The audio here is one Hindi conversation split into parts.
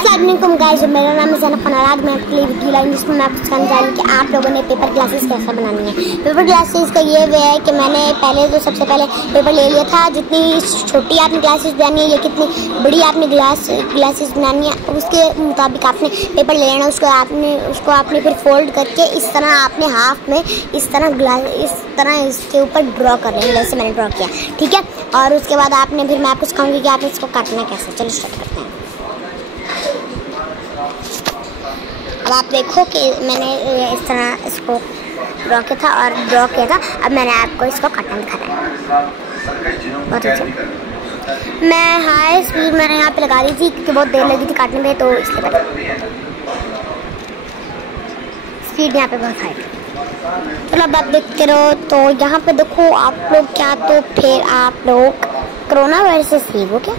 अस्सलामुअलैकुम गाइस, मेरा नाम है ज़ैनब फनाराग। मैं आपके लिए वीडियो लाई जिसमें मैं आपको समझा रही कि आप लोगों ने पेपर ग्लासेस कैसे बनानी है। पेपर ग्लासेस का ये वे है कि मैंने पहले तो सबसे पहले पेपर ले लिया था। जितनी छोटी आपने ग्लासेस बनानी है या कितनी बड़ी आपने ग्लासेस बनानी है उसके मुताबिक आपने पेपर ले लेना। उसको आपने फिर फोल्ड करके इस तरह आपने हाफ में इस तरह इसके ऊपर ड्रॉ कर लेंगे जैसे मैंने ड्रॉ किया, ठीक है। और उसके बाद आपने फिर मैं आपको सिखाऊंगी कि आपने इसको काटना कैसे। चलो स्टार्ट करते हैं। अब आप देखो कि मैंने इस तरह इसको ड्रॉ किया था और ड्रॉ किया था। अब मैंने आपको इसको काटना दिखाना है। बहुत अच्छा। मैं हाई स्पीड मैंने यहाँ पे लगा दी थी क्योंकि बहुत देर लगी थी काटने में, तो इसलिए स्पीड यहाँ पे बहुत हाई। चलो अब आप देखते रहो। तो यहाँ पे देखो आप लोग क्या, तो फिर आप लोग कोरोना वायरस से ठीक हो क्या?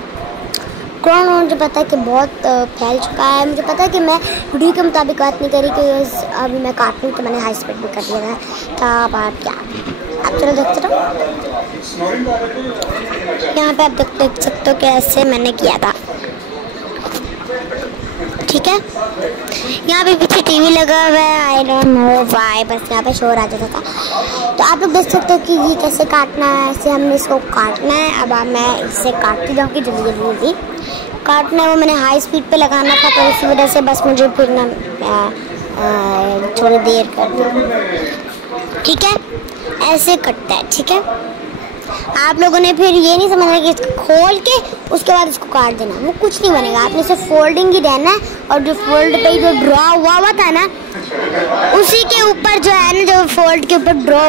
कोरोना मुझे पता है कि बहुत फैल चुका है। मुझे पता है कि मैं वीडियो के मुताबिक बात नहीं करी कि अभी मैं काटूँ, तो मैंने हाई स्पीड भी कर दिया था। अब आप क्या, आप चलो देखते रहो। यहाँ पे आप देख सकते हो कि ऐसे मैंने किया था, ठीक है। यहाँ पे पीछे टीवी लगा हुआ है, आई डोंट नो व्हाई, बस यहाँ पे शोर आ जाता था। तो आप लोग देख सकते हो कि ये कैसे काटना है। ऐसे हमने इसको काटना है। अब मैं इससे काटती जाऊँगी जल्दी काटना है। वो मैंने हाई स्पीड पे लगाना था, तो इसी वजह से बस मुझे फिर ना थोड़ी देर कर दी, ठीक है। ऐसे कटता है, ठीक है। आप लोगों ने फिर ये नहीं समझना कि इसको खोल के उसके बाद इसको काट देना, वो कुछ नहीं बनेगा। आपने सिर्फ फोल्डिंग ही रहना है और जो फोल्ड पे जो ड्रॉ हुआ था ना, उसी के ऊपर जो है ना, जो फोल्ड के ऊपर ड्रॉ